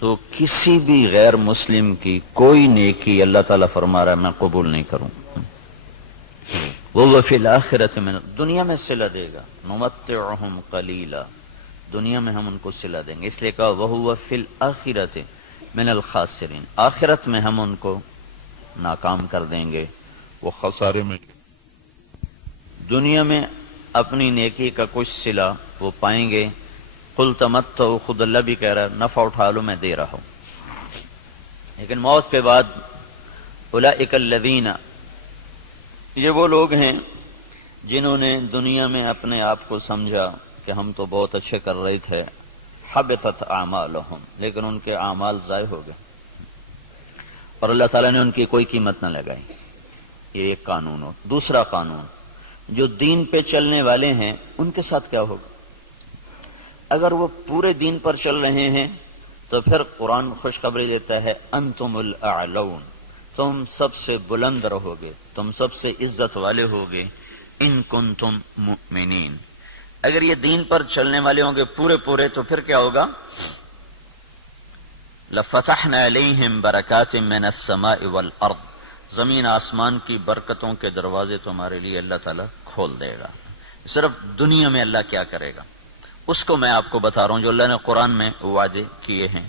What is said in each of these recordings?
تو کسی بھی غیر مسلم کی کوئی نیکی اللہ تعالیٰ فرما رہا ہے میں قبول نہیں کروں. وہ فی الآخرۃ من، دنیا میں صلہ دے گا. نمتعہم قلیلا، دنیا میں ہم ان کو صلہ دیں گے. اس لیے کہا وہو فی الآخرۃ من الخاسرین، آخرت میں ہم ان کو ناکام کر دیں گے، وہ خسارے میں. دنیا میں اپنی نیکی کا کچھ صلہ وہ پائیں گے. قل تمتعوا، خود اللہ بھی کہہ رہا ہے نفع اٹھا لو میں دے رہا ہوں. لیکن موت کے بعد اولئک الذین، یہ وہ لوگ ہیں جنہوں نے دنیا میں اپنے آپ کو سمجھا کہ ہم تو بہت اچھے کر رہے تھے. حبطت اعمالہم، لیکن ان کے اعمال ضائع ہو گئے اور اللہ تعالیٰ نے ان کی کوئی قیمت نہ لگائی. یہ ایک قانون ہو. دوسرا قانون، جو دین پہ چلنے والے ہیں ان کے ساتھ کیا ہوگا؟ اگر وہ پورے دین پر چل رہے ہیں تو پھر قرآن خوشخبری دیتا ہے انتم الاعلون، تم سب سے بلند رہو گے، تم سب سے عزت والے ہوگے. ان کنتم مؤمنین، اگر یہ دین پر چلنے والے ہوں گے پورے تو پھر کیا ہوگا؟ لفتحنا علیہم برکات من السماء والارض، زمین آسمان کی برکتوں کے دروازے تمہارے لیے اللہ تعالیٰ کھول دے گا. صرف دنیا میں اللہ کیا کرے گا اس کو میں آپ کو بتا رہا ہوں، جو اللہ نے قرآن میں وعدے کیے ہیں.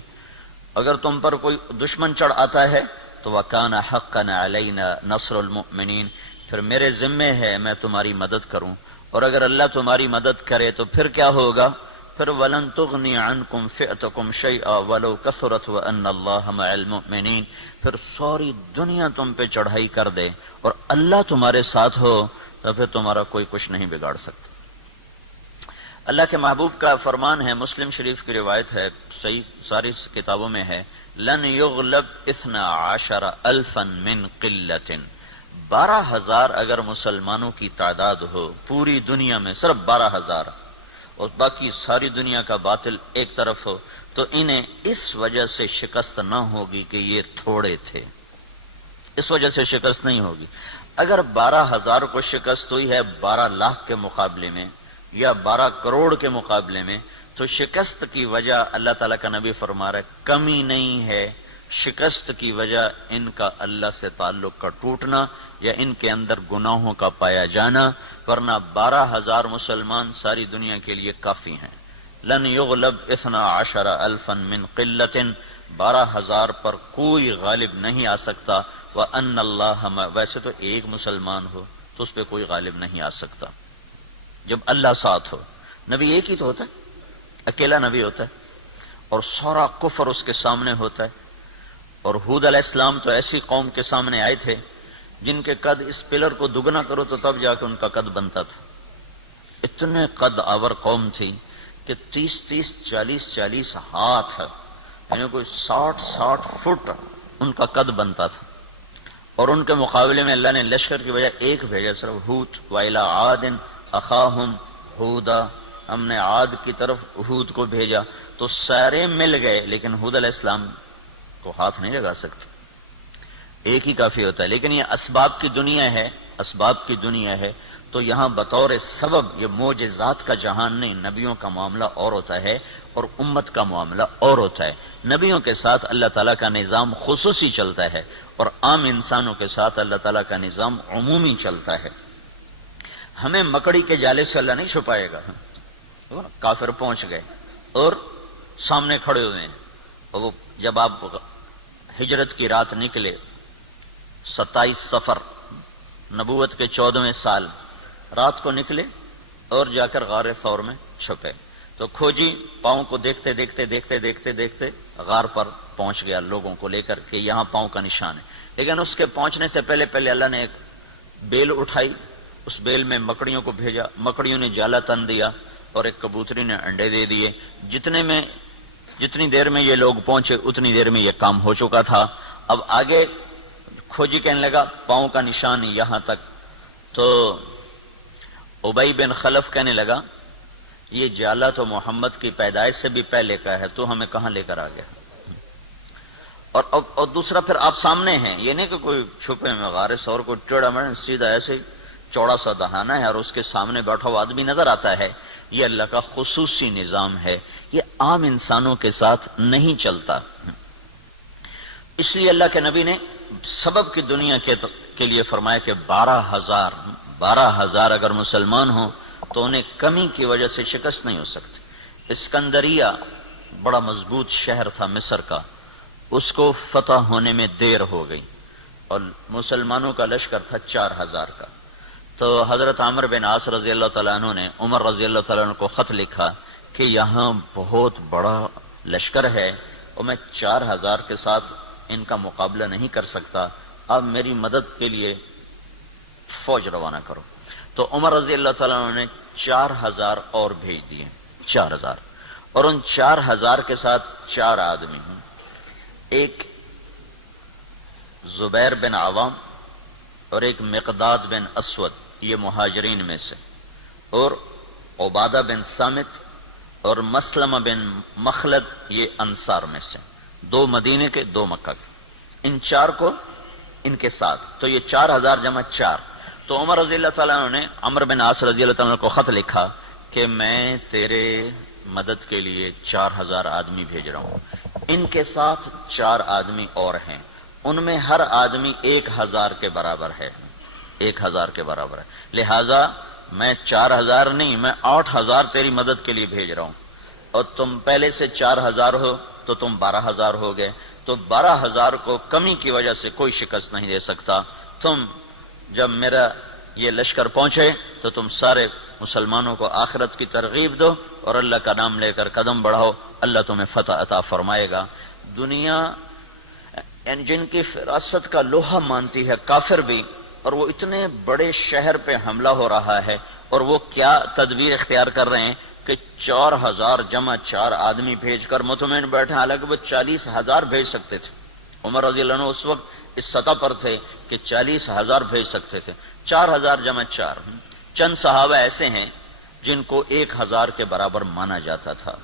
اگر تم پر کوئی دشمن چڑھ آتا ہے تو وَكَانَ حَقًّا عَلَيْنَا نَصْرُ الْمُؤْمِنِينَ، پھر میرے ذمے ہے میں تمہاری مدد کروں. اور اگر اللہ تمہاری مدد کرے تو پھر کیا ہوگا؟ پھر وَلَن تُغْنِيَ عَنْكُمْ فِئْتُكُمْ شَيْئًا وَلَوْ كَثُرَتْ وَأَنَّ اللَّهَ مَعَ الْمُؤْمِنِينَ. پھر ساری دنیا تم پہ چڑھائی کر دے اور اللہ تمہارے ساتھ ہو تو پھر تمہارا کوئی کچھ نہیں بگاڑ سکتا. اللہ کے محبوب کا فرمان ہے، مسلم شریف کی روایت ہے، صحیح ساری کتابوں میں ہے، لن یغلب 12,000 من قلت، 12,000 اگر مسلمانوں کی تعداد ہو پوری دنیا میں، صرف 12,000، اور باقی ساری دنیا کا باطل ایک طرف ہو، تو انہیں اس وجہ سے شکست نہ ہوگی کہ یہ تھوڑے تھے، اس وجہ سے شکست نہیں ہوگی. اگر 12,000 کو شکست ہوئی ہے 12 لاکھ کے مقابلے میں یا 12 کروڑ کے مقابلے میں، تو شکست کی وجہ اللہ تعالیٰ کا نبی فرما رہا ہے کمی نہیں ہے، شکست کی وجہ ان کا اللہ سے تعلق کا ٹوٹنا یا ان کے اندر گناہوں کا پایا جانا، ورنہ 12,000 مسلمان ساری دنیا کے لیے کافی ہیں. لن یغلب 12,000 من قلت، 12,000 پر کوئی غالب نہیں آ سکتا. وَأَنَّ اللَّهَ، ویسے تو ایک مسلمان ہو تو اس پہ کوئی غالب نہیں آ سکتا جب اللہ ساتھ ہو. نبی ایک ہی تو ہوتا ہے، اکیلا نبی ہوتا ہے اور سارا کفر اس کے سامنے ہوتا ہے. اور ہود علیہ السلام تو ایسی قوم کے سامنے آئے تھے جن کے قد اس پلر کو دگنا کرو تو تب جا کے ان کا قد بنتا تھا. اتنے قد آور قوم تھی کہ 30 40 ہاتھ، یعنی کوئی 60 فٹ ان کا قد بنتا تھا. اور ان کے مقابلے میں اللہ نے لشکر کی وجہ ایک بھیجا، صرف ہود. وَإِلَىٰ عَادٍ أَخَاهُمْ هُودًا، ہم نے عاد کی طرف ہود کو بھیجا تو سارے مل گئے لیکن ہود علیہ السلام کو ہاتھ نہیں لگا سکتے، ایک ہی کافی ہوتا ہے. لیکن یہ اسباب کی دنیا ہے، اسباب کی دنیا ہے، تو یہاں بطور سبب یہ معجزات کا جہان نہیں، نبیوں کا معاملہ اور ہوتا ہے اور امت کا معاملہ اور ہوتا ہے. نبیوں کے ساتھ اللہ تعالیٰ کا نظام خصوصی چلتا ہے اور عام انسانوں کے ساتھ اللہ تعالیٰ کا نظام عمومی چلتا ہے. ہمیں مکڑی کے جالے سے اللہ نہیں چھپائے گا. کافر پہنچ گئے اور سامنے کھڑے ہوئے ہیں، اور وہ جب آپ ہجرت کی رات نکلے 27 صفر نبوت کے 14ویں سال رات کو نکلے اور جا کر غار ثور میں چھپے، تو کھوجی پاؤں کو دیکھتے دیکھتے غار پر پہنچ گیا لوگوں کو لے کر کہ یہاں پاؤں کا نشان ہے. لیکن اس کے پہنچنے سے پہلے اللہ نے ایک بیل اٹھائی، اس بیل میں مکڑیوں کو بھیجا، مکڑیوں نے جالا تن دیا اور ایک کبوتری نے انڈے دے دیے. جتنی دیر میں یہ لوگ پہنچے اتنی دیر میں یہ کام ہو چکا تھا. اب آگے کھوجی کہنے لگا پاؤں کا نشان یہاں تک، تو ابی بن خلف کہنے لگا یہ جالا تو محمد کی پیدائش سے بھی پہلے کا ہے، تو ہمیں کہاں لے کر آ گیا. اور دوسرا پھر آپ سامنے ہیں، یہ نہیں کہ کوئی چھپے میں غار ثور کو ٹیڑھا مڑا، سیدھا ایسے چوڑا سا دہانا ہے اور اس کے سامنے بیٹھا ہوا آدمی نظر آتا ہے. یہ اللہ کا خصوصی نظام ہے، یہ عام انسانوں کے ساتھ نہیں چلتا. اس لیے اللہ کے نبی نے سبب کی دنیا کے لیے فرمایا کہ 12,000 اگر مسلمان ہوں تو انہیں کمی کی وجہ سے شکست نہیں ہو سکتی. اسکندریہ بڑا مضبوط شہر تھا مصر کا، اس کو فتح ہونے میں دیر ہو گئی اور مسلمانوں کا لشکر تھا 4,000 کا. تو حضرت عمرو بن عاص رضی اللہ تعالیٰ عنہ نے عمر رضی اللہ تعالیٰ عنہ کو خط لکھا کہ یہاں بہت بڑا لشکر ہے اور میں 4,000 کے ساتھ ان کا مقابلہ نہیں کر سکتا، اب میری مدد کے لیے فوج روانہ کرو. تو عمر رضی اللہ تعالیٰ عنہ نے 4,000 اور بھیج دیے، 4,000، اور ان 4,000 کے ساتھ 4 آدمی ہیں، ایک زبیر بن عوام اور ایک مقداد بن اسود، یہ مہاجرین میں سے، اور عبادہ بن صامت اور مسلمہ بن مخلد، یہ انصار میں سے، 2 مدینے کے 2 مکہ کے. ان 4 کو ان کے ساتھ، تو یہ 4,000 جمع 4. تو عمر رضی اللہ تعالیٰ عنہ نے عمرو بن عاص رضی اللہ تعالیٰ عنہ کو خط لکھا کہ میں تیرے مدد کے لیے 4,000 آدمی بھیج رہا ہوں، ان کے ساتھ 4 آدمی اور ہیں، ان میں ہر آدمی 1,000 کے برابر ہے، 1,000 کے برابر ہے، لہذا میں 4,000 نہیں، میں 8,000 تیری مدد کے لیے بھیج رہا ہوں، اور تم پہلے سے 4,000 ہو تو تم 12,000 ہو گئے. تو 12,000 کو کمی کی وجہ سے کوئی شکست نہیں دے سکتا. تم جب میرا یہ لشکر پہنچے تو تم سارے مسلمانوں کو آخرت کی ترغیب دو اور اللہ کا نام لے کر قدم بڑھاؤ، اللہ تمہیں فتح عطا فرمائے گا. دنیا یعنی جن کی فراست کا لوہا مانتی ہے کافر بھی، اور وہ اتنے بڑے شہر پہ حملہ ہو رہا ہے، اور وہ کیا تدبیر اختیار کر رہے ہیں کہ 4,000 جمع 4 آدمی بھیج کر مطمئن بیٹھے، حالانکہ وہ 40,000 بھیج سکتے تھے. عمر رضی اللہ عنہ اس وقت اس سطح پر تھے کہ 40,000 بھیج سکتے تھے. 4,000 جمع 4. چند صحابہ ایسے ہیں جن کو 1,000 کے برابر مانا جاتا تھا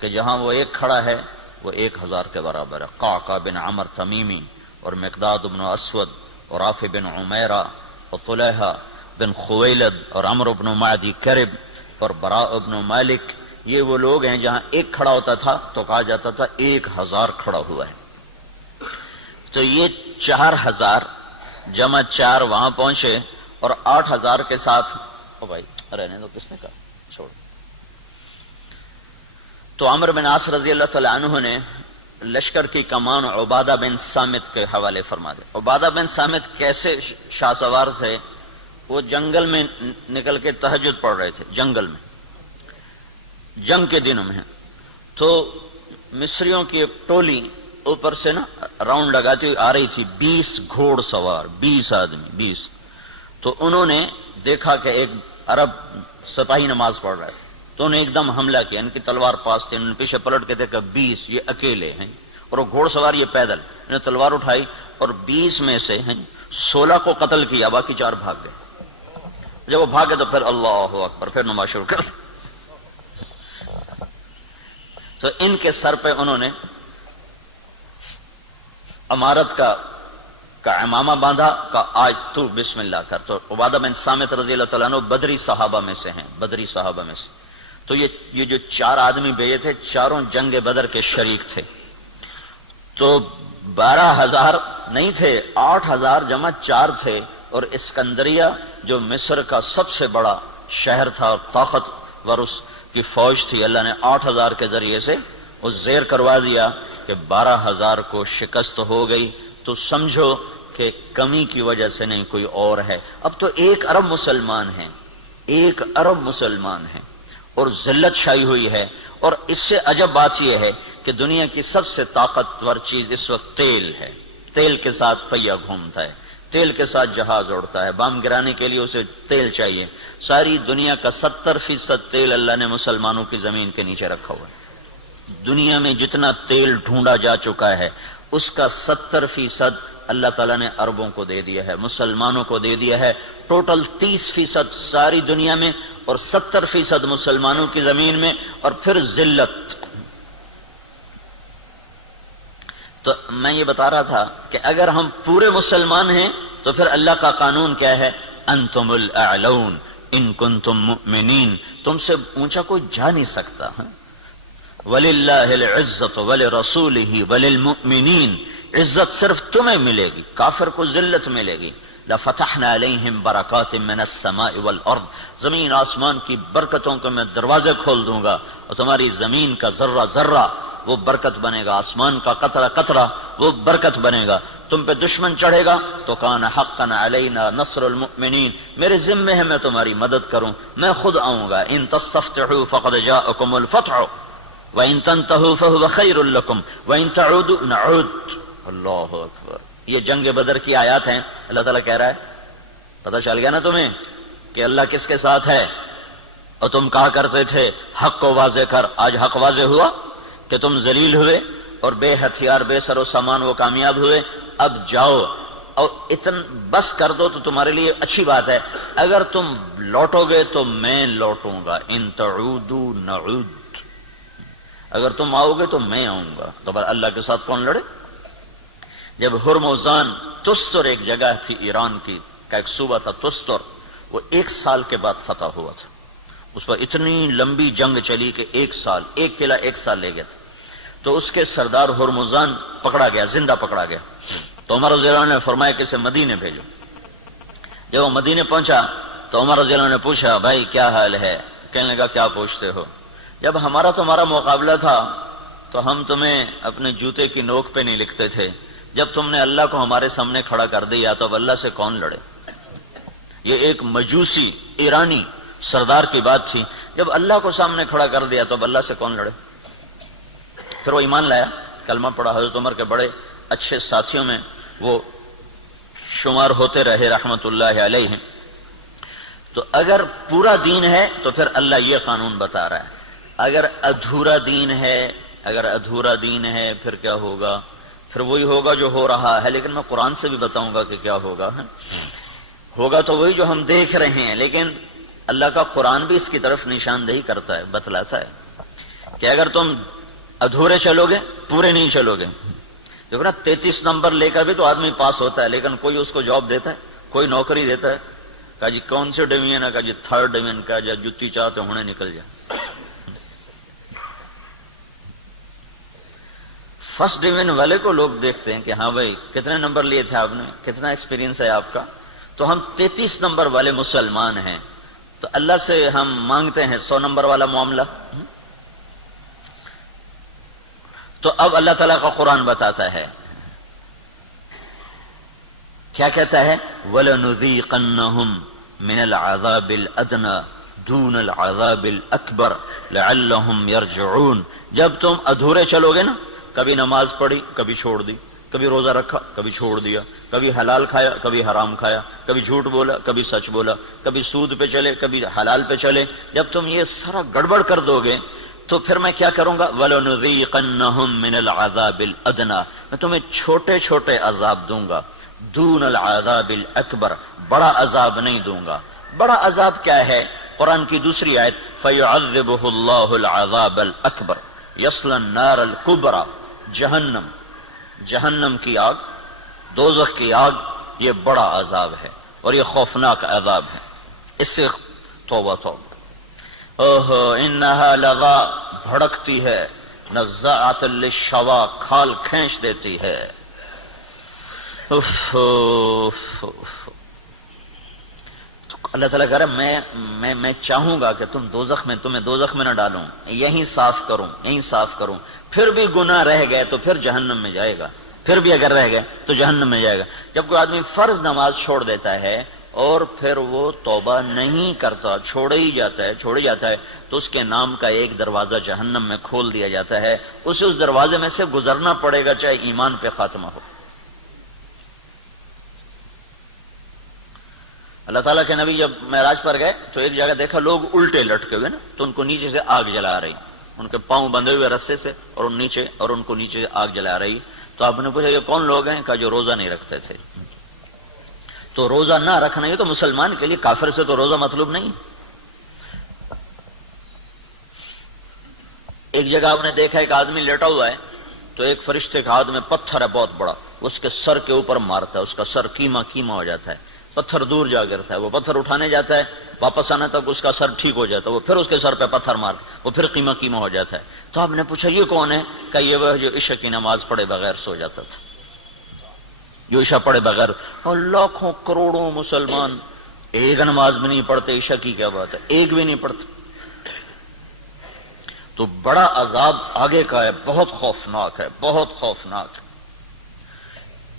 کہ جہاں وہ ایک کھڑا ہے وہ 1,000 کے برابر ہے. قعقاع بن عمر تمیمی اور مقداد بن اسود اور رافع بن عمیرہ اور طلحہ بن خویلد اور عمرو بن معدی کرب اور براء بن مالک، یہ وہ لوگ ہیں جہاں ایک کھڑا ہوتا تھا تو کہا جاتا تھا 1,000 کھڑا ہوا ہے. تو یہ 4,000 جمع 4 وہاں پہنچے اور 8,000 کے ساتھ، او بھائی رہنے دو، کس نے کہا چھوڑ. تو عمرو بن عاص رضی اللہ تعالی عنہ نے لشکر کی کمان عبادہ بن صامت کے حوالے فرما دے. عبادہ بن صامت کیسے شاہ سوار تھے؟ وہ جنگل میں نکل کے تہجد پڑھ رہے تھے، جنگل میں، جنگ کے دنوں میں. تو مصریوں کی ایک ٹولی اوپر سے نا راؤنڈ لگاتی ہوئی آ رہی تھی، 20 گھوڑ سوار، 20 آدمی، 20. تو انہوں نے دیکھا کہ ایک عرب سپاہی نماز پڑھ رہا ہے، تو انہیں ایک دم حملہ کیا. ان کی تلوار پاس تھی، انہوں نے پیچھے پلٹ کے دیکھا 20 یہ اکیلے ہیں، اور وہ گھوڑ سوار یہ پیدل. انہوں نے تلوار اٹھائی اور 20 میں سے 16 کو قتل کیا، باقی 4 بھاگ گئے. جب وہ بھاگے تو پھر اللہ اکبر، پھر نماز شروع کر. تو ان کے سر پہ انہوں نے امارت کا امامہ باندھا کہ آج تو بسم اللہ کر. تو عبادہ بن صامت رضی اللہ تعالیٰ عنہ بدری صحابہ میں سے ہیں، بدری صحابہ میں سے. تو یہ جو 4 آدمی بھیجے تھے، چاروں جنگ بدر کے شریک تھے. تو 12,000 نہیں تھے، 8,000 جمع 4 تھے. اور اسکندریہ جو مصر کا سب سے بڑا شہر تھا اور طاقتور اس کی فوج تھی، اللہ نے 8,000 کے ذریعے سے اس زیر کروا دیا کہ 12,000 کو شکست ہو گئی. تو سمجھو کہ کمی کی وجہ سے نہیں، کوئی اور ہے. اب تو 1 ارب مسلمان ہیں، 1 ارب مسلمان ہیں، اور ذلت چھائی ہوئی ہے. اور اس سے عجب بات یہ ہے کہ دنیا کی سب سے طاقتور چیز اس وقت تیل ہے. تیل کے ساتھ پہیہ گھومتا ہے، تیل کے ساتھ جہاز اڑتا ہے، بم گرانے کے لیے اسے تیل چاہیے. ساری دنیا کا 70% تیل اللہ نے مسلمانوں کی زمین کے نیچے رکھا ہوا ہے. دنیا میں جتنا تیل ڈھونڈا جا چکا ہے اس کا 70% اللہ تعالیٰ نے عربوں کو دے دیا ہے، مسلمانوں کو دے دیا ہے. ٹوٹل 30% ساری دنیا میں اور 70% مسلمانوں کی زمین میں. اور پھر ذلت. تو میں یہ بتا رہا تھا کہ اگر ہم پورے مسلمان ہیں تو پھر اللہ کا قانون کیا ہے؟ انتم الاعلون، ان کنتم مؤمنین، تم سے اونچا کوئی جا نہیں سکتا. وَلِلَّهِ الْعِزَّةُ وَلِرَسُولِهِ وَلِلْمُؤْمِنِينَ، عزت صرف تمہیں ملے گی، کافر کو ذلت ملے گی. لَفَتَحْنَا عَلَيْهِمْ بَرَكَاتٍ مِّنَ السَّمَاءِ وَالْأَرْضِ، زمین آسمان کی برکتوں کے میں دروازے کھول دوں گا، اور تمہاری زمین کا ذرہ ذرہ وہ برکت بنے گا، آسمان کا قطرہ قطرہ وہ برکت بنے گا. تم پہ دشمن چڑھے گا تو کان حقا علینا نصر المؤمنین، میرے ذمے ہے میں تمہاری مدد کروں، میں خود آؤں گا. ان تستفتحوا فقد جاءکم الفتح وان تنتهوا فهو خیر لکم وان تعودوا نعود. اللہ اکبر. یہ جنگ بدر کی آیات ہیں. اللہ تعالیٰ کہہ رہا ہے پتہ چل گیا نا تمہیں کہ اللہ کس کے ساتھ ہے، اور تم کہا کرتے تھے حق کو واضح کر. آج حق واضح ہوا کہ تم ذلیل ہوئے اور بے ہتھیار بے سر و سامان وہ کامیاب ہوئے. اب جاؤ اور بس کر دو تو تمہارے لیے اچھی بات ہے. اگر تم لوٹو گے تو میں لوٹوں گا. ان تعودوا نعود، اگر تم آؤ گے تو میں آؤں گا. تو پر اللہ کے ساتھ کون لڑے؟ جب ہرمزان، تستر ایک جگہ تھی ایران کی کا ایک صوبہ تھا تستر، وہ 1 سال کے بعد فتح ہوا تھا. اس پر اتنی لمبی جنگ چلی کہ 1 سال، ایک قلعہ 1 سال لے گیا تھا. تو اس کے سردار ہرمزان پکڑا گیا، زندہ پکڑا گیا. تو عمر رضی اللہ عنہ نے فرمایا کہ اسے مدینے بھیجو. جب وہ مدینے پہنچا تو عمر رضی اللہ عنہ نے پوچھا بھائی کیا حال ہے؟ کہنے لگا کیا پوچھتے ہو؟ جب ہمارا تمہارا مقابلہ تھا تو ہم تمہیں اپنے جوتے کی نوک پہ نہیں لکھتے تھے. جب تم نے اللہ کو ہمارے سامنے کھڑا کر دیا تو اب اللہ سے کون لڑے؟ یہ ایک مجوسی ایرانی سردار کی بات تھی. جب اللہ کو سامنے کھڑا کر دیا تو اب اللہ سے کون لڑے؟ پھر وہ ایمان لایا، کلمہ پڑھا. حضرت عمر کے بڑے اچھے ساتھیوں میں وہ شمار ہوتے رہے رحمت اللہ علیہ. تو اگر پورا دین ہے تو پھر اللہ یہ قانون بتا رہا ہے. اگر ادھورا دین ہے پھر کیا ہوگا؟ پھر وہی ہوگا جو ہو رہا ہے. لیکن میں قرآن سے بھی بتاؤں گا کہ کیا ہوگا. ہوگا تو وہی جو ہم دیکھ رہے ہیں. لیکن اللہ کا قرآن بھی اس کی طرف نشاندہی کرتا ہے، بتلاتا ہے کہ اگر تم ادھورے چلو گے، پورے نہیں چلو گے. دیکھو نا 33 نمبر لے کر بھی تو آدمی پاس ہوتا ہے، لیکن کوئی اس کو جاب دیتا ہے، کوئی نوکری دیتا ہے. کہا جی کون سے ڈویژن ہے؟ کہا جی 3rd ڈویژن کا. جا جتی چاہتے ہونے نکل جائے. 1st ڈویژن والے کو لوگ دیکھتے ہیں کہ ہاں بھائی کتنے نمبر لیے تھے آپ نے، کتنا ایکسپیرینس ہے آپ کا. تو ہم 33 نمبر والے مسلمان ہیں، تو اللہ سے ہم مانگتے ہیں 100 نمبر والا معاملہ. تو اب اللہ تعالیٰ کا قرآن بتاتا ہے، کیا کہتا ہے؟ وَلَنُذِيقَنَّهُمْ مِنَ الْعَذَابِ الْأَدْنَى دُونَ الْعَذَابِ الْأَكْبَرِ لَعَلَّهُمْ يَرْجِعُونَ. جب تم ادھورے چلو گے نا، کبھی نماز پڑھی کبھی چھوڑ دی، کبھی روزہ رکھا کبھی چھوڑ دیا، کبھی حلال کھایا کبھی حرام کھایا، کبھی جھوٹ بولا کبھی سچ بولا، کبھی سود پہ چلے کبھی حلال پہ چلے. جب تم یہ سارا گڑبڑ کر دو گے تو پھر میں کیا کروں گا؟ وَلَنُذِيقَنَّهُمْ مِنَ الْعَذَابِ الْأَدْنَى، میں تمہیں چھوٹے چھوٹے عذاب دوں گا. دون العذاب الاکبر، بڑا عذاب نہیں دوں گا. بڑا عذاب کیا ہے؟ قرآن کی دوسری آیت فَيُعَذِّبُهُ اللَّهُ الْعَذَابَ الْأَكْبَرَ يَصْلَى النَّارَ الْكُبْرَى. جہنم کی آگ، دوزخ کی آگ، یہ بڑا عذاب ہے اور یہ خوفناک عذاب ہے. اس سے توبہ توبہ. اوہو انہا لغا، بھڑکتی ہے. نزاعۃ للشوا، کھال کھینچ دیتی ہے. اللہ تعالیٰ کہہ رہا ہے میں چاہوں گا کہ تمہیں دوزخ میں نہ ڈالوں، یہیں صاف کروں. پھر بھی گناہ رہ گئے تو پھر جہنم میں جائے گا. پھر بھی اگر رہ گئے تو جہنم میں جائے گا. جب کوئی آدمی فرض نماز چھوڑ دیتا ہے اور پھر وہ توبہ نہیں کرتا، چھوڑی جاتا ہے تو اس کے نام کا ایک دروازہ جہنم میں کھول دیا جاتا ہے. اسے اس دروازے میں سے گزرنا پڑے گا چاہے ایمان پہ خاتمہ ہو. اللہ تعالیٰ کے نبی جب معراج پر گئے تو ایک جگہ دیکھا لوگ الٹے لٹکے ہوئے نا، تو ان کو نیچے سے آگ جلا رہی، ان کے پاؤں بندھے ہوئے رسے سے اور ان کو نیچے آگ جلا رہی. تو آپ نے پوچھا یہ کون لوگ ہیں؟ کہا جو روزہ نہیں رکھتے تھے. تو روزہ نہ رکھنا یہ تو مسلمان کے لیے، کافر سے تو روزہ مطلوب نہیں. ایک جگہ آپ نے دیکھا ایک آدمی لیٹا ہوا ہے تو ایک فرشتے کا ہاتھ میں پتھر ہے بہت بڑا، اس کے سر کے اوپر مارتا ہے، اس کا سر کیما ہو جاتا ہے. پتھر دور جا گرتا ہے، وہ پتھر اٹھانے جاتا ہے، واپس آنے تک اس کا سر ٹھیک ہو جاتا ہے، وہ پھر اس کے سر پہ پتھر مار وہ پھر قیمہ قیمہ ہو جاتا ہے۔ تو آپ نے پوچھا یہ کون ہے؟ کہ یہ وہ جو عشاء کی نماز پڑھے بغیر سو جاتا تھا، جو عشاء پڑھے بغیر۔ اور لاکھوں کروڑوں مسلمان ایک نماز بھی نہیں پڑھتے، عشاء کی کیا بات ہے، ایک بھی نہیں پڑھتے۔ تو بڑا عذاب آگے کا ہے، بہت خوفناک ہے، بہت خوفناک ہے۔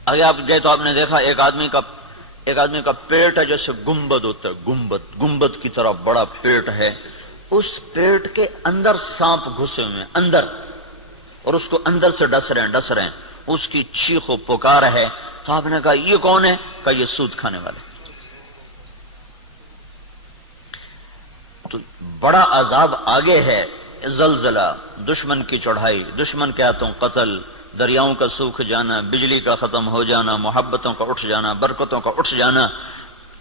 آگے آپ گئے تو آپ نے دیکھا ایک آدمی کا پیٹ ہے جیسے گنبد ہوتا ہے، گنبد کی طرح بڑا پیٹ ہے، اس پیٹ کے اندر سانپ گھسے ہوئے ہیں اندر، اور اس کو اندر سے ڈس رہے ہیں، اس کی چیخ و پکار ہے۔ تو آپ نے کہا یہ کون ہے؟ کہ یہ سود کھانے والے۔ تو بڑا عذاب آگے ہے، زلزلہ، دشمن کی چڑھائی، دشمن کے ہاتھوں قتل، دریاؤں کا سوکھ جانا، بجلی کا ختم ہو جانا، محبتوں کا اٹھ جانا، برکتوں کا اٹھ جانا،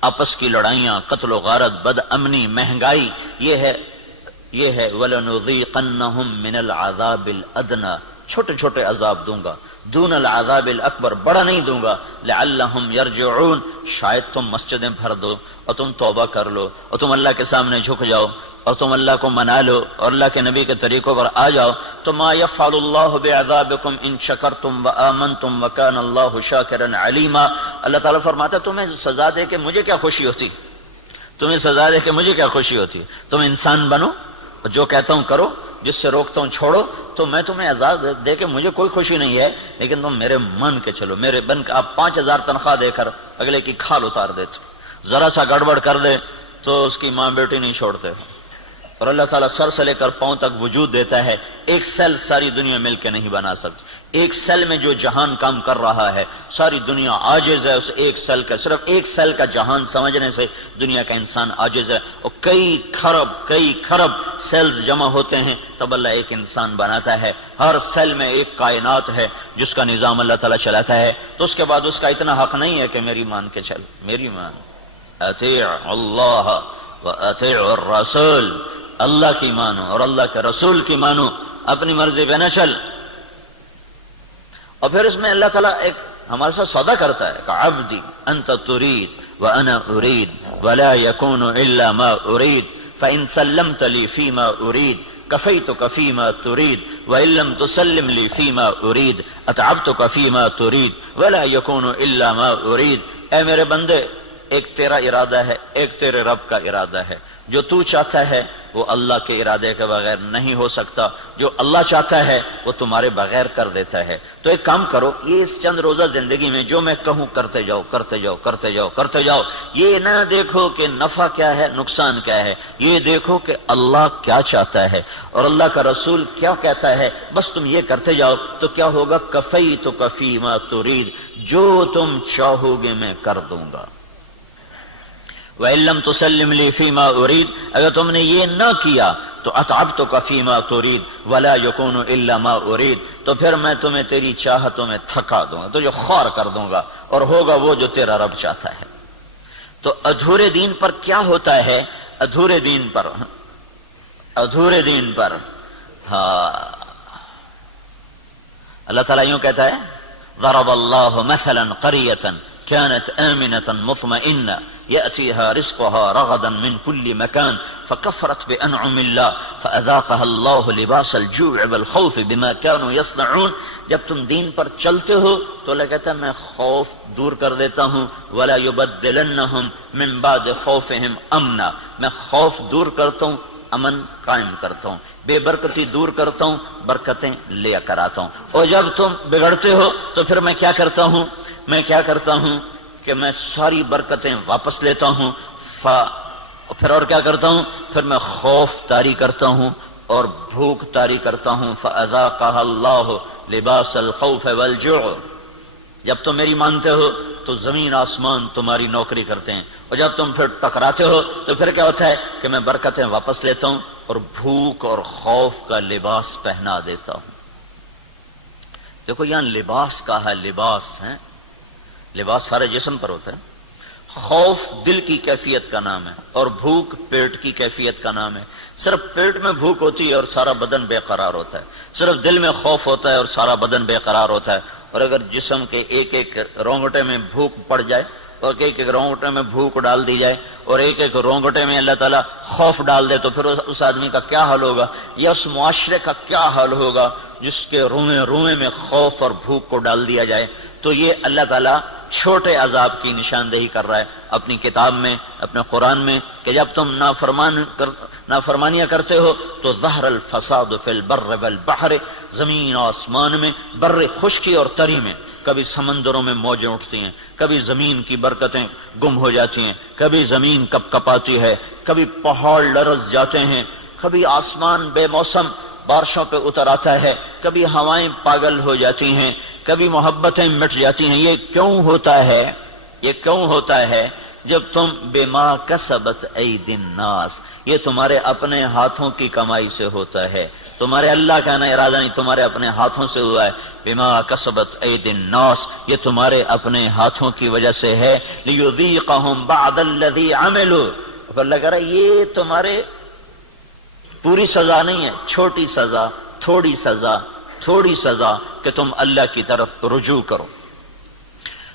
آپس کی لڑائیاں، قتل و غارت، بد امنی، مہنگائی، یہ ہے وَلَنُذِيقَنَّهُم مِّنَ الْعَذَابِ الْأَدْنَىٰ، چھوٹے چھوٹے عذاب دوں گا، دون العذاب الاکبر، بڑا نہیں دوں گا، لعلہم یرجعون، شاید تم مسجدیں بھر دو اور تم توبہ کر لو اور تم اللہ کے سامنے جھک جاؤ اور تم اللہ کو منا لو اور اللہ کے نبی کے طریقوں پر آ جاؤ تو ما یفعل اللہ بعذابکم ان شکرتم وآمنتم وکان اللہ شاکرا علیما۔ اللہ تعالیٰ فرماتا ہے تمہیں سزا دے کے مجھے کیا خوشی ہوتی، تمہیں سزا دے کے مجھے کیا خوشی ہوتی، تم انسان بنو اور جو کہتا ہوں کرو، جس سے روکتا ہوں چھوڑو، تو میں تمہیں عذاب دے کے مجھے کوئی خوشی نہیں ہے، لیکن تم میرے من کے چلو، میرے بن کے۔ آپ 5000 تنخواہ دے کر اگلے کی کھال اتار دیتے، ذرا سا گڑبڑ کر دے تو اس کی ماں بیٹی نہیں چھوڑتے، اور اللہ تعالیٰ سر سے لے کر پاؤں تک وجود دیتا ہے، ایک سیل ساری دنیا مل کے نہیں بنا سکتی، ایک سیل میں جو جہان کام کر رہا ہے ساری دنیا عاجز ہے اس ایک سیل کا، صرف ایک سیل کا جہان سمجھنے سے دنیا کا انسان عاجز ہے، اور کئی خرب سیلز جمع ہوتے ہیں تب اللہ ایک انسان بناتا ہے، ہر سیل میں ایک کائنات ہے جس کا نظام اللہ تعالیٰ چلاتا ہے، تو اس کے بعد اس کا اتنا حق نہیں ہے کہ میری مان کے چل، میری مان، اطیع اللہ و اطیع الرسول، اللہ کی مانو اور اللہ کے رسول کی مانو، اپنی مرضی پہ نہ چل۔ اور پھر اس میں اللہ تعالیٰ ایک ہمارے ساتھ سودا کرتا ہے کہ عبدی انت ترید وانا ارید ولا يكون الا ما ارید فان سلمت لي فيما ارید كفيتك فيما تريد وان لم تسلم لي فيما ارید اتعبتك فيما تريد ولا يكون الا ما ارید۔ اے میرے بندے، ایک تیرا ارادہ ہے، ایک تیرے رب کا ارادہ ہے، جو تو چاہتا ہے وہ اللہ کے ارادے کے بغیر نہیں ہو سکتا، جو اللہ چاہتا ہے وہ تمہارے بغیر کر دیتا ہے۔ تو ایک کام کرو، یہ اس چند روزہ زندگی میں جو میں کہوں کرتے جاؤ کرتے جاؤ کرتے جاؤ کرتے جاؤ، یہ نہ دیکھو کہ نفع کیا ہے نقصان کیا ہے، یہ دیکھو کہ اللہ کیا چاہتا ہے اور اللہ کا رسول کیا کہتا ہے، بس تم یہ کرتے جاؤ تو کیا ہوگا، کفیتک فیما ترید، جو تم چاہو گے میں کر دوں گا۔ وَإِن لَّمْ تُسَلِّمْ لِي فِيمَا أُرِيدُ، اگر تم نے یہ نہ کیا تو أَتْعَبْتُكَ فِيمَا تُرِيدُ وَلَا يَكُونُ إِلَّا مَا أُرِيدُ، تو پھر میں تمہیں تیری چاہتوں میں تھکا دوں گا، تجھے خوار کر دوں گا اور ہوگا وہ جو تیرا رب چاہتا ہے۔ تو ادھورے دین پر کیا ہوتا ہے، ادھورے دین پر اللہ تعالیٰ یوں کہتا ہے ضرب اللہ مثلا قریة كانت آمنة مطمئنة يأتيها رزقها رغدا من كل مكان فكفرت بأنعم الله فأذاقها الله لباس الجوع والخوف بما كانوا يصنعون۔ جب تم دین پر چلتے ہو تو اللہ کہتا ہے میں خوف دور کر دیتا ہوں، ولا يبدلنهم من بعد خوفهم امنا، میں خوف دور کرتا ہوں، امن قائم کرتا ہوں، بے برکتی دور کرتا ہوں، برکتیں لے کر آتا ہوں۔ اور جب تم بگڑتے ہو تو پھر میں کیا کرتا ہوں کہ میں ساری برکتیں واپس لیتا ہوں، پھر اور کیا کرتا ہوں، پھر میں خوف طاری کرتا ہوں اور بھوک طاری کرتا ہوں۔ فَأَذَاقَهَا اللَّهُ لِبَاسَ الْخَوْفِ وَالْجُوعِ، جب تم میری مانتے ہو تو زمین آسمان تمہاری نوکری کرتے ہیں، اور جب تم پھر ٹکراتے ہو تو پھر کیا ہوتا ہے کہ میں برکتیں واپس لیتا ہوں اور بھوک اور خوف کا لباس پہنا دیتا ہوں۔ دیکھو یہاں لباس کا ہے، لباس ہے، لباس سارے جسم پر ہوتا ہے، خوف دل کی کیفیت کا نام ہے اور بھوک پیٹ کی کیفیت کا نام ہے۔ صرف پیٹ میں بھوک ہوتی ہے اور سارا بدن بے قرار ہوتا ہے، صرف دل میں خوف ہوتا ہے اور سارا بدن بے قرار ہوتا ہے، اور اگر جسم کے ایک ایک رونگٹے میں بھوک پڑ جائے اور ایک ایک رونگٹے میں بھوک ڈال دی جائے اور ایک ایک رونگٹے میں اللہ تعالیٰ خوف ڈال دے تو پھر اس آدمی کا کیا حال ہوگا، یا اس معاشرے کا کیا حال ہوگا جس کے روئیں روئیں میں خوف اور بھوک کو ڈال دیا جائے۔ تو یہ اللہ تعالیٰ چھوٹے عذاب کی نشاندہی کر رہا ہے اپنی کتاب میں، اپنے قرآن میں، کہ جب تم نافرمانیاں کرتے ہو تو ظہر الفساد فی البر والبحر، زمین و آسمان میں، بر خشکی اور تری میں، کبھی سمندروں میں موجیں اٹھتی ہیں، کبھی زمین کی برکتیں گم ہو جاتی ہیں، کبھی زمین کپ کپاتی ہے، کبھی پہاڑ لرز جاتے ہیں، کبھی آسمان بے موسم بارشوں پہ اتر آتا ہے، کبھی ہوائیں پاگل ہو جاتی ہیں، کبھی محبتیں مٹ جاتی ہیں۔ یہ کیوں ہوتا ہے؟ یہ کیوں ہوتا ہے؟ جب تم بما کسبت ایدی الناس، یہ تمہارے اپنے ہاتھوں کی کمائی سے ہوتا ہے، تمہارے اللہ کا نہ ارادہ نہیں، تمہارے اپنے ہاتھوں سے ہوا ہے۔ بما کسبت ایدی الناس، یہ تمہارے اپنے ہاتھوں کی وجہ سے ہے۔ لیذیقہم بعد الذی عملوا، اللہ کہہ رہا ہے یہ تمہارے پوری سزا نہیں ہے، چھوٹی سزا، تھوڑی سزا، تھوڑی سزا کہ تم اللہ کی طرف رجوع کرو۔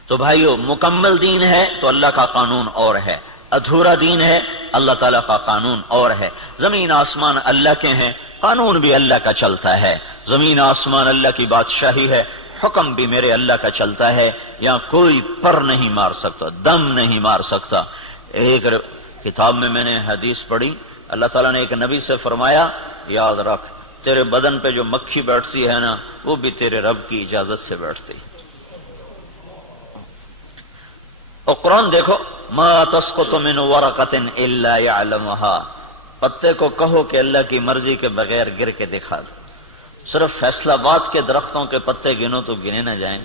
تو بھائیو، مکمل دین ہے تو اللہ کا قانون اور ہے، ادھورا دین ہے اللہ تعالیٰ کا قانون اور ہے۔ زمین آسمان اللہ کے ہیں، قانون بھی اللہ کا چلتا ہے۔ زمین آسمان اللہ کی بادشاہی ہے، حکم بھی میرے اللہ کا چلتا ہے، یہاں کوئی پر نہیں مار سکتا، دم نہیں مار سکتا۔ ایک کتاب میں نے حدیث پڑھی، اللہ تعالیٰ نے ایک نبی سے فرمایا، یاد رکھ تیرے بدن پہ جو مکھی بیٹھتی ہے نا، وہ بھی تیرے رب کی اجازت سے بیٹھتی۔ اور قرآن دیکھو، ما تسقط من ورقۃ الا يعلمها، پتے کو کہو کہ اللہ کی مرضی کے بغیر گر کے دکھا دو۔ صرف فیصل آباد کے درختوں کے پتے گنو تو گنے نہ جائیں،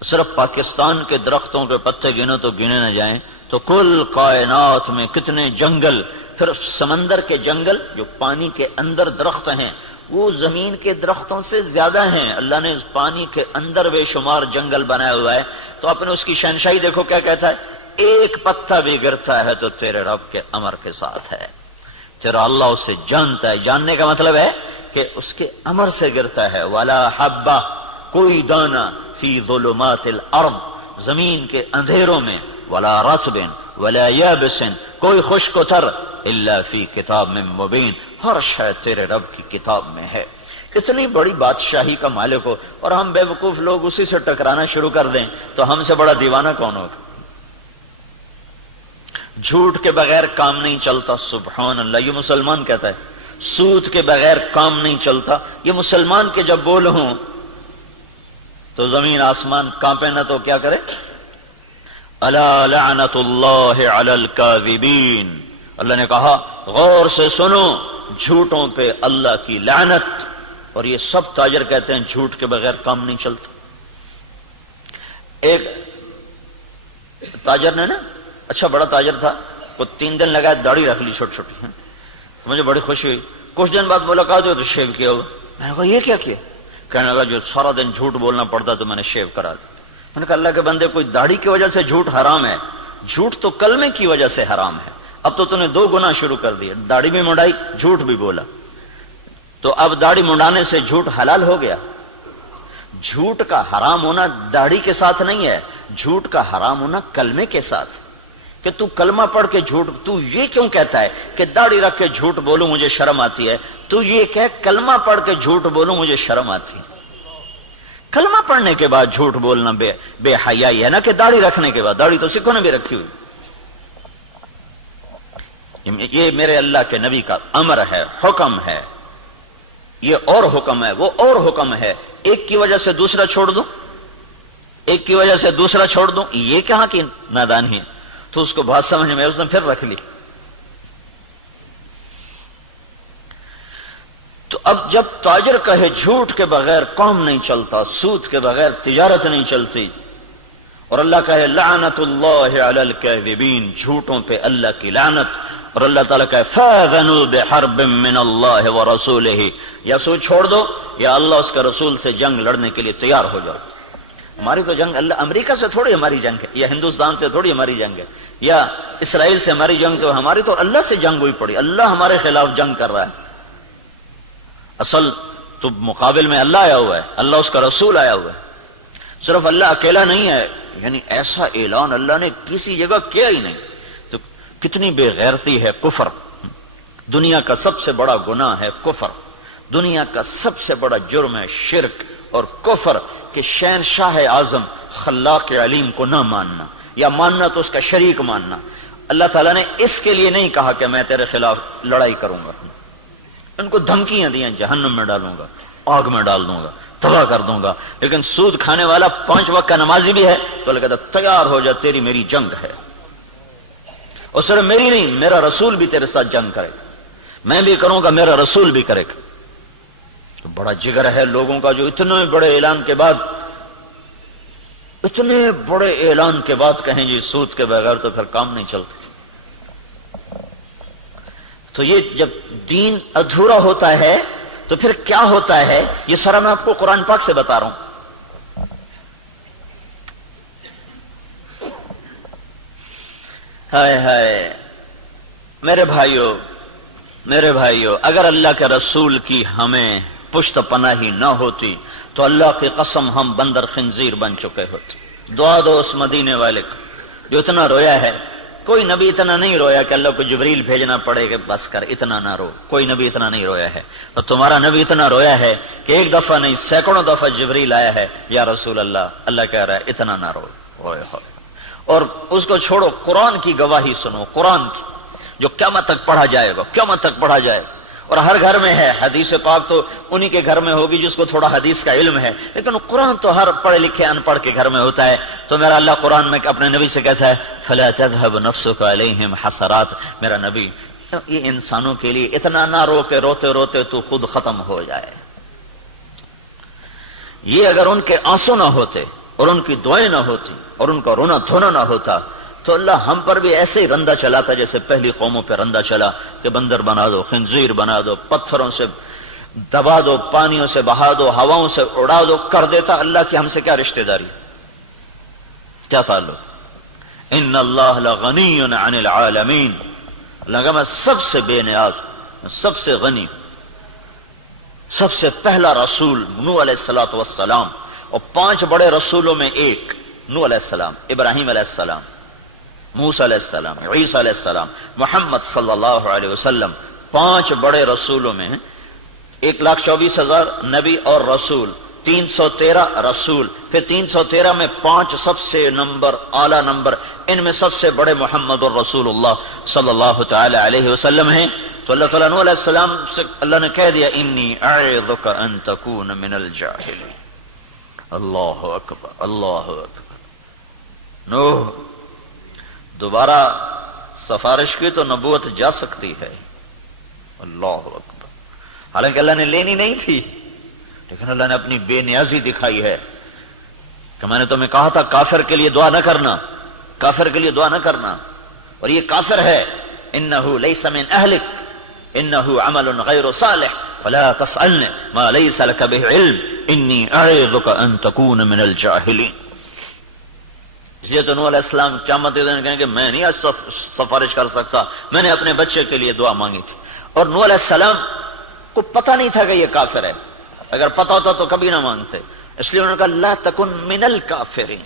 صرف پاکستان کے درختوں کے پتے گنو تو گنے نہ جائیں، تو کل کائنات میں کتنے جنگل، پھر سمندر کے جنگل جو پانی کے اندر درخت ہیں وہ زمین کے درختوں سے زیادہ ہیں۔ اللہ نے پانی کے اندر بے شمار جنگل بنایا ہوا ہے، تو آپ نے اس کی شہنشاہی دیکھو کیا کہتا ہے، ایک پتا بھی گرتا ہے تو تیرے رب کے امر کے ساتھ ہے، تیرا اللہ اسے جانتا ہے۔ جاننے کا مطلب ہے کہ اس کے امر سے گرتا ہے۔ ولا حبہ، کوئی دانہ، فی ظلمات الارض، زمین کے اندھیروں میں، ولا رطب ولا یابس، کوئی خشک و تر، الا فی کتاب میں مبین، ہر شے تیرے رب کی کتاب میں ہے۔ اتنی بڑی بادشاہی کا مالک ہو اور ہم بے وقوف لوگ اسی سے ٹکرانا شروع کر دیں تو ہم سے بڑا دیوانہ کون ہوگا؟ جھوٹ کے بغیر کام نہیں چلتا، سبحان اللہ، یہ مسلمان کہتا ہے۔ سود کے بغیر کام نہیں چلتا، یہ مسلمان کے جب بول ہوں تو زمین آسمان کانپے نہ تو کیا کرے؟ الا لعنت اللہ علی الکاذبین، اللہ نے کہا غور سے سنو، جھوٹوں پہ اللہ کی لعنت۔ اور یہ سب تاجر کہتے ہیں جھوٹ کے بغیر کام نہیں چلتا۔ ایک تاجر نے نا، اچھا بڑا تاجر تھا، وہ 3 دن لگا داڑھی رکھ لی چھوٹی چھوٹی، مجھے بڑی خوشی ہوئی۔ کچھ دن بعد ملاقات ہوئی تو شیو کیا ہوا۔ میں نے کہا یہ کیا کیا؟ کہنے لگا جو سارا دن جھوٹ بولنا پڑتا تو میں نے شیو کرا دیا۔ میں نے کہا اللہ کے بندے، کوئی داڑھی کی وجہ سے جھوٹ حرام ہے؟ جھوٹ تو کلمے کی وجہ سے حرام ہے۔ اب تو نے 2 گناہ شروع کر دیے، داڑھی بھی منڈائی، جھوٹ بھی بولا، تو اب داڑھی منڈانے سے جھوٹ حلال ہو گیا۔ جھوٹ کا حرام ہونا داڑھی کے ساتھ نہیں ہے، جھوٹ کا حرام ہونا کلمے کے ساتھ، کہ تو کلمہ پڑھ کے جھوٹ، تو یہ کیوں کہتا ہے کہ داڑھی رکھ کے جھوٹ بولوں مجھے شرم آتی ہے؟ تو یہ کہ کلمہ پڑھ کے جھوٹ بولوں مجھے شرم آتی ہے۔ کلمہ پڑھنے کے بعد جھوٹ بولنا بے حیائی ہے نا، کہ داڑھی رکھنے کے بعد؟ داڑھی تو سکھوں نے بھی رکھی ہوئی۔ یہ میرے اللہ کے نبی کا امر ہے، حکم ہے، یہ اور حکم ہے، وہ اور حکم ہے۔ ایک کی وجہ سے دوسرا چھوڑ دوں، ایک کی وجہ سے دوسرا چھوڑ دوں، یہ کہاں کی نادانی ہے؟ تو اس کو بات سمجھ میں اس نے پھر رکھ لی۔ تو اب جب تاجر کہے جھوٹ کے بغیر کام نہیں چلتا، سود کے بغیر تجارت نہیں چلتی، اور اللہ کہے لعنت اللہ علی الکاذبین، جھوٹوں پہ اللہ کی لعنت، اور اللہ تعالیٰ کہے فاذنوا بحرب من اللہ ورسولہ، یا سود چھوڑ دو یا اللہ اس کے رسول سے جنگ لڑنے کے لیے تیار ہو جاؤ۔ ہماری تو جنگ اللہ امریکہ سے تھوڑی ہماری جنگ ہے، یا ہندوستان سے تھوڑی ہماری جنگ ہے، یا اسرائیل سے ہماری جنگ، تو ہماری تو اللہ سے جنگ ہوئی پڑی، اللہ ہمارے خلاف جنگ کر رہا ہے۔ اصل تو مقابل میں اللہ آیا ہوا ہے، اللہ اس کا رسول آیا ہوا ہے۔ صرف اللہ اکیلا نہیں ہے، یعنی ایسا اعلان اللہ نے کسی جگہ کیا ہی نہیں. تو کتنی بے غیرتی ہے کفر. دنیا کا سب سے بڑا گناہ ہے کفر. دنیا کا سب سے بڑا جرم ہے شرک اور کفر کہ شہنشاہ اعظم خلاق علیم کو نہ ماننا, یا ماننا تو اس کا شریک ماننا. اللہ تعالیٰ نے اس کے لیے نہیں کہا کہ میں تیرے خلاف لڑائی کروں گا. ان کو دھمکیاں دیا جہنم میں ڈالوں گا, آگ میں ڈال دوں گا, تباہ کر دوں گا. لیکن سود کھانے والا 5 وقت کا نمازی بھی ہے تو اللہ کہتا تیار ہو جا, تیری میری جنگ ہے. اور صرف میری نہیں, میرا رسول بھی تیرے ساتھ جنگ کرے گا, میں بھی کروں گا, میرا رسول بھی کرے گا. تو بڑا جگر ہے لوگوں کا جو اتنے بڑے اعلان کے بعد کہیں جی سود کے بغیر تو پھر کام نہیں چلتا. تو یہ جب دین ادھورا ہوتا ہے تو پھر کیا ہوتا ہے, یہ سارا میں آپ کو قرآن پاک سے بتا رہا ہوں. ہائے ہائے میرے بھائیو, اگر اللہ کے رسول کی ہمیں پشت پناہی نہ ہوتی تو اللہ کی قسم ہم بندر خنزیر بن چکے ہوتے. دعا دو اس مدینے والے کو جو اتنا رویا ہے. کوئی نبی اتنا نہیں رویا کہ اللہ کو جبریل بھیجنا پڑے کہ بس کر, اتنا نہ رو. کوئی نبی اتنا نہیں رویا ہے. اور تمہارا نبی اتنا رویا ہے کہ ایک دفعہ نہیں سینکڑوں دفعہ جبریل آیا ہے, یا رسول اللہ کہہ رہا ہے اتنا نہ رو. اور اس کو چھوڑو, قرآن کی گواہی سنو, قرآن کی جو قیامت تک پڑھا جائے گا. اور ہر گھر میں ہے. حدیث پاک تو انہی کے گھر میں ہوگی جس کو تھوڑا حدیث کا علم ہے, لیکن قرآن تو ہر پڑھے لکھے ان پڑھ کے گھر میں ہوتا ہے. تو میرا اللہ قرآن میں اپنے نبی سے کہتا ہے فَلَا تَذْهَبْ نَفْسُكَ عَلَيْهِمْ حَسَرَاتٍ. میرا نبی یہ انسانوں کے لیے اتنا نہ رو کہ روتے روتے تو خود ختم ہو جائے. یہ اگر ان کے آنسو نہ ہوتے اور ان کی دعائیں نہ ہوتی اور ان کا رونا دھونا نہ ہوتا تو اللہ ہم پر بھی ایسے ہی رندہ چلاتا جیسے پہلی قوموں پہ رندہ چلا کہ بندر بنا دو, خنزیر بنا دو, پتھروں سے دبا دو, پانیوں سے بہا دو, ہواؤں سے اڑا دو, کر دیتا. اللہ کی ہم سے کیا رشتہ داری, کیا تعلق. ان اللہ لغنی عن العالمین. اللہ کہ میں سب سے بے نیاز, سب سے غنی. سب سے پہلا رسول نوح علیہ الصلوۃ والسلام, اور 5 بڑے رسولوں میں ایک نوح علیہ السلام, ابراہیم علیہ السلام, موسیٰ علیہ السلام, عیسیٰ علیہ السلام, محمد صلی اللہ علیہ وسلم. 5 بڑے رسولوں میں 1,24,000 نبی اور رسول, 313 رسول, پھر 313 میں 5 سب سے اعلی نمبر, ان میں سب سے بڑے محمد الرسول اللہ صلی اللہ تعالی علیہ وسلم ہیں. تو اللہ تعالیٰ نوح علیہ السلام سے اللہ نے کہہ دیا انی اعظک ان تکون من الجاہلین. اللہ اکبر, اللہ اکبر. نوح دوبارہ سفارش کی تو نبوت جا سکتی ہے. اللہ اکبر. حالانکہ اللہ نے لینی نہیں تھی, لیکن اللہ نے اپنی بے نیازی دکھائی ہے کہ میں نے تمہیں کہا تھا کافر کے لیے دعا نہ کرنا, کافر کے لیے دعا نہ کرنا, اور یہ کافر ہے. انہ لیس من اہلک انہ عمل غیر صالح فلا تسألنی ما لیس لک بہ علم انی اعظک ان تکون من الجاہلین. اس لیے تو نوح علیہ السلام قیامت کے دن کہیں گے میں نہیں آج سفارش کر سکتا, میں نے اپنے بچے کے لیے دعا مانگی تھی. اور نوح علیہ السلام کو پتہ نہیں تھا کہ یہ کافر ہے. اگر پتہ ہوتا تو کبھی نہ مانگتے. اس لیے انہوں نے کہا لا تکن من الکافرین.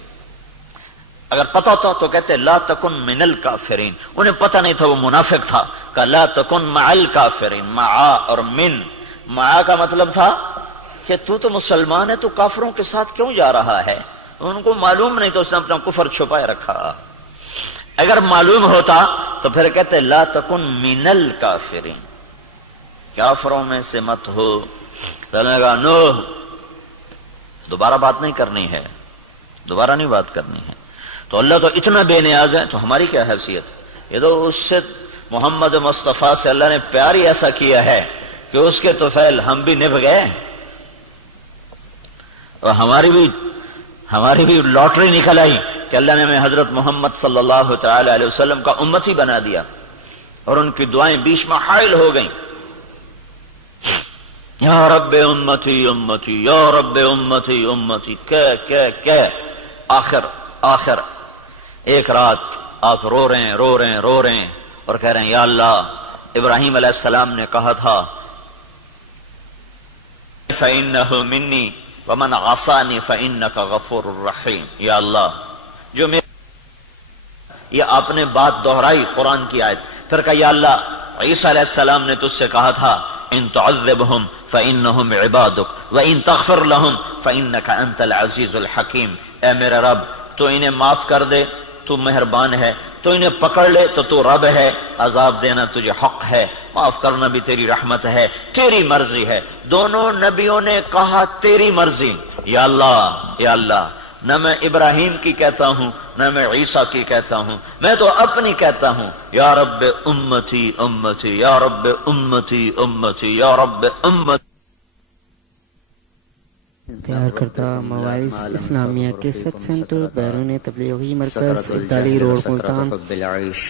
اگر پتہ ہوتا تو کہتے لا تکن من الکافرین. انہیں پتہ نہیں تھا, وہ منافق تھا. کہا لا تکن مع الکافرین. مع اور من, مع کا مطلب تھا کہ تو مسلمان ہے تو کافروں کے ساتھ کیوں جا رہا ہے. ان کو معلوم نہیں تو اس نے اپنا کفر چھپائے رکھا. اگر معلوم ہوتا تو پھر کہتے لا تکن من الکافرین, کافروں میں سے مت ہو. کہا نوح دوبارہ بات نہیں کرنی ہے, دوبارہ نہیں بات کرنی ہے. تو اللہ تو اتنا بے نیاز ہے, تو ہماری کیا حیثیت. یہ تو اس سے محمد مصطفیٰ سے اللہ نے پیار ہی ایسا کیا ہے کہ اس کے طفیل ہم بھی نبھ گئے, اور ہماری بھی لاٹری نکل آئی کہ اللہ نے ہمیں حضرت محمد صلی اللہ تعالی علیہ وسلم کا امتی بنا دیا, اور ان کی دعائیں بیچ میں حائل ہو گئیں. یا رب امتی امتی, یا رب امتی امتی, کہ آخر ایک رات آپ رو رہے ہیں اور کہہ رہے ہیں یا اللہ, ابراہیم علیہ السلام نے کہا تھا فَإِنَّهُ مِنِّي وَمَنْ عَصَانِي فَإِنَّكَ غَفُورٌ رَحِيمٌ. یا اللہ جو میرے یہ آپ نے بات دہرائی قرآن کی آیت. پھر کہا یا اللہ عیسیٰ علیہ السلام نے تجھ سے کہا تھا ان تعذبہم فإنہم عبادک وإن تغفر لہم فإنک انت العزیز الحکیم. اے میرے رب تو انہیں معاف کر دے تو مہربان ہے، تو انہیں پکڑ لے تو رب ہے، عذاب دینا تجھے حق ہے، معاف کرنا بھی تیری رحمت ہے، تیری مرضی ہے. دونوں نبیوں نے کہا تیری مرضی. یا اللہ نہ میں ابراہیم کی کہتا ہوں نہ میں عیسیٰ کی کہتا ہوں، میں تو اپنی کہتا ہوں یا رب امتی امتی یا رب امتی امتی یا رب امتی. تیار کردہ مواعظ اسلامیہ کیسٹ سینٹر بیرون تبلیغی مرکز ابدالی روڈ ملتان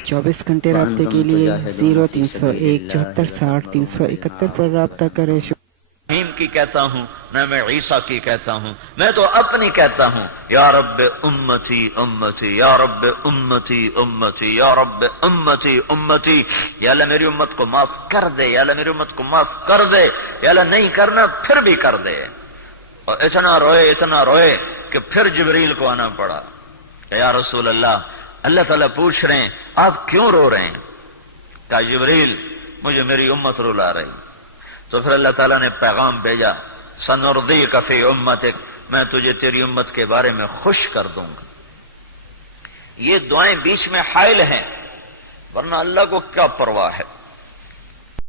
24 گھنٹے رابطے کے لیے 0301 74 60 371 پر رابطہ کریں. ابراہیم کی کہتا ہوں نہ میں عیسیٰ کی کہتا ہوں، میں تو اپنی کہتا ہوں یا رب امتی امتی یا رب امتی امتی یا رب امتی امتی. یا اللہ میری امت کو معاف کر دے، یا اللہ میری امت کو معاف کر دے، یا اللہ نہیں کرنا پھر بھی کر دے. اور اتنا روئے کہ پھر جبریل کو آنا پڑا. یا رسول اللہ تعالیٰ پوچھ رہے ہیں آپ کیوں رو رہے ہیں؟ کہا جبریل مجھے میری امت رلا رہی. تو پھر اللہ تعالیٰ نے پیغام بھیجا سنردیک فی امتک، میں تجھے تیری امت کے بارے میں خوش کر دوں گا. یہ دعائیں بیچ میں حائل ہیں، ورنہ اللہ کو کیا پرواہ ہے.